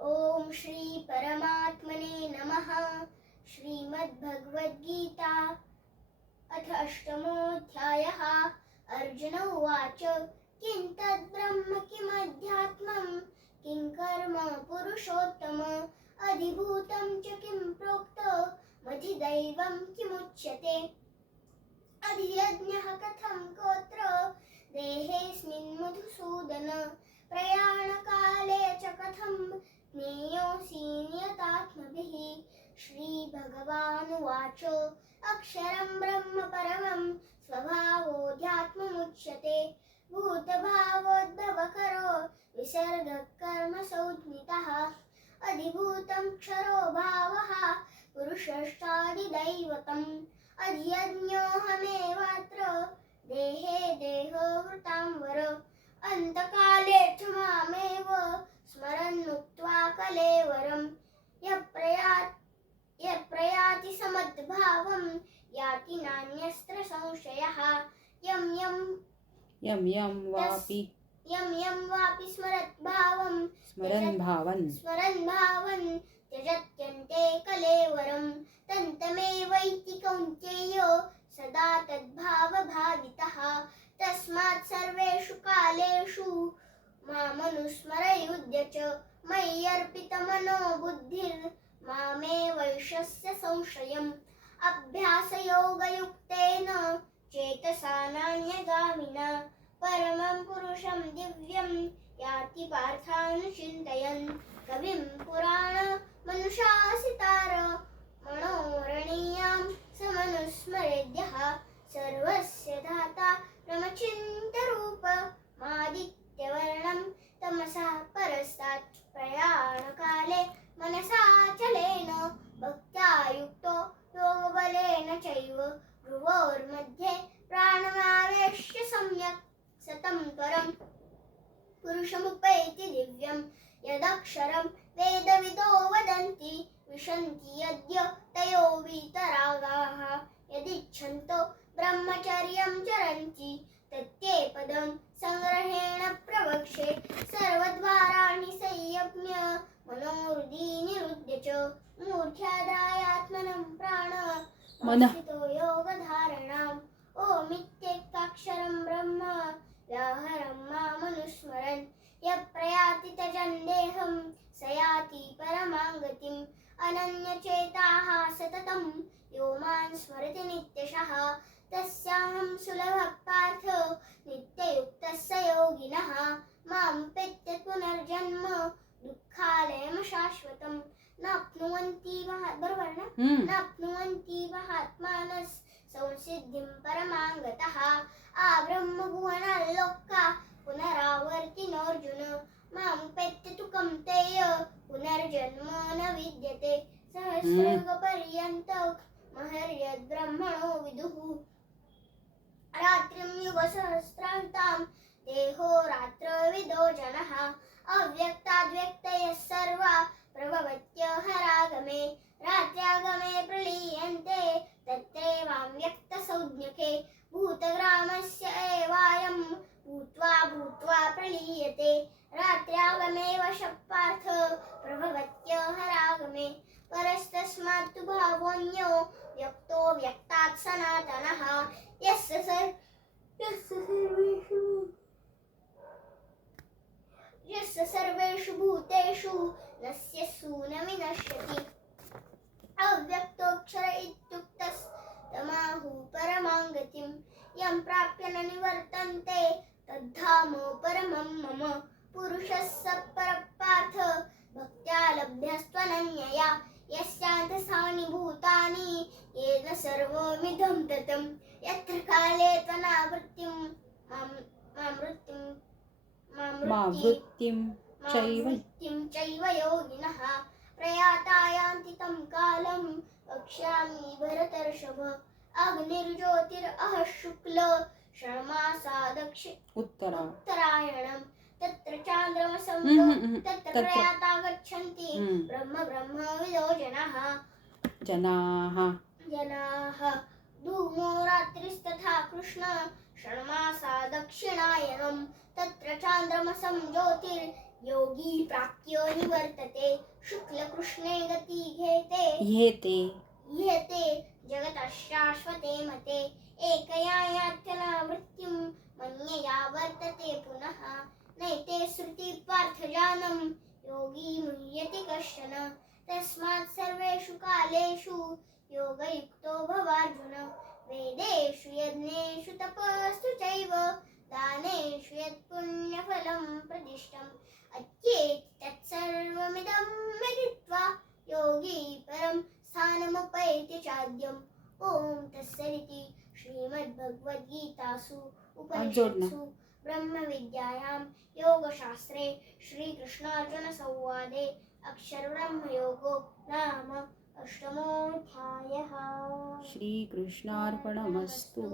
ॐ श्री परमात्मने नमः। श्रीमद्भगवद्गीता। अथ अष्टमोऽध्यायः। अर्जुन उवाच किं तद्ब्रह्म किमध्यात्मं? किं कर्म पुरुषोत्तम? अधिभूतं च किं प्रोक्त? मधिदैवं किमुच्यते? अधियज्ञः कथं कोत्र देहेऽस्मिन् मधुसूदन। प्रयाणकाले च कथं ज्ञेयोऽसि नियतात्मभिः श्रीभगवानुवाच। अक्षरं ब्रह्म परमं। स्वभावोऽध्यात्ममुच्यते। भूतभावोद्भवकरो। विसर्गकर्म संज्ञितः अधिभूतं क्षरो भावः। पुरुषश्चादिदैवतम्। अधियज्ञोऽहमेवात्र। देहे देहो वृतां वर। अन्तकाले च मामेव स्मरन्मुक्त्वा कलेवरं यः प्रयात् यः प्रयाति समद्भावं याति नान्यस्त्र संशयः। यं यं यं यं वापि यं यं वापि स्मरद्भावं स्मरन् भावन् स्मरन् भावन् त्यजत्यन्ते कलेवरं। तन्तमेवैति कौन्तेय सदा तद्भावभावितः। तस्मात् सर्वेषु कालेषु मामनुस्मरयुध्य च मयि अर्पितमनो बुद्धिर्मामे वैशस्य संशयम्। अभ्यासयोगयुक्तेन चेतसा नान्यगामिना। परमं पुरुषं दिव्यं याति पार्थानुचिन्तयन्। कविं पुराण मनुषासितार मनोरणे पुरुषमुपैति दिव्यं यदक्षरं वेदविदो वदन्ति विशन्ति यद्य तयो वीतरागाः। यदिच्छन्तो ब्रह्मचर्यं चरन्ति तत्ते पदं सङ्ग्रहेण प्रवक्षे सर्वद्वाराणि संयज्ञ मनोहृदि निरुद्य च मूर्ध्यादायात्मनं प्राण। मनः स्थितो योगधारणाम् ओमित्येकाक्षरं ब्रह्म व्याहरं मामनुस्मरन् यः प्रयाति त्यजन् देहं स याति परमां गतिम् अनन्यचेताः सततं यो मां स्मरति नित्यशः। तस्याहं सुलभः पार्थ नित्ययुक्तः स योगिनः मामुपेत्य पुनर्जन्म दुःखालयं शाश्वतं नाप्नुवन्ति महा बरोबर ना? हम्म. नाप्नुवन्ति महात्मानस् संसिद्धिं परमां गतः आब्रह्मभुवनाल्लोका पुनरावर्तिनोऽर्जुन। मामुपेत्य तु कौन्तेय पुनर्जन्म न विद्यते। सहस्रयुगपर्यन्तौ महर्यद्ब्रह्मणो विदुः। रात्रिं युगसहस्रान्तां देहो रात्रविदो जनः। अव्यक्ताद्व्यक्तयः भूत्वा भूत्वा प्रलीयते रात्र्यागमे वशपार्थ प्रभवत्यहरागमे परस्तस्मात् तु भावोऽन्यो व्यक्तो व्यक्तात् सनातनः यस्य सर् यस्य सर्वेषु यस्य सर्वेषु भूतेषु नस्य न यस्यान्तस्थानि भूतानि येन सर्वमिदं ततं यत्र काले त्वनावृत्तिं मामृत्ति वृत्तिं चैव योगिनः प्रयाता यान्ति तं कालं वक्ष्यामि भरतर्षभ अग्निर्ज्योतिरः शुक्ल षण्मासा दक्षि उत्तरा उत्तरायणं तत्र चान्द्रमसं. तत्र प्रयाता गच्छन्ति. ब्रह्म ब्रह्मविदो जनाः। जनाः। धूमो रात्रिस्तथा कृष्ण षण्मासा दक्षिणायनं तत्र चान्द्रमसं ज्योतिर् योगी प्राप्त्यो निवर्तते शुक्लकृष्णे गती घेते। येते। येते जगतः शाश्वते मते एकया यात्यला मृत्युं मन्यया वर्तते पुनः। नैते श्रुतिपार्थजानं योगी मुह्यति कश्चन। तस्मात् सर्वेषु कालेषु योगयुक्तो भवार्जुन। वेदेषु यज्ञेषु तपस्तु चैव, दानेषु यत् पुण्यफलं प्रदिष्टम् अत्येति तत्सर्वमिदं विदित्वा योगी परं स्थानमुपैति चाद्यम्। ॐ तत्सदिति श्रीमद्भगवद्गीतासु उपनिषत्सु ब्रह्मविद्यायां योगशास्त्रे श्रीकृष्णार्जुनसंवादे। अक्षरब्रह्मयोगो नाम अष्टमोऽध्यायः। श्रीकृष्णार्पणमस्तु।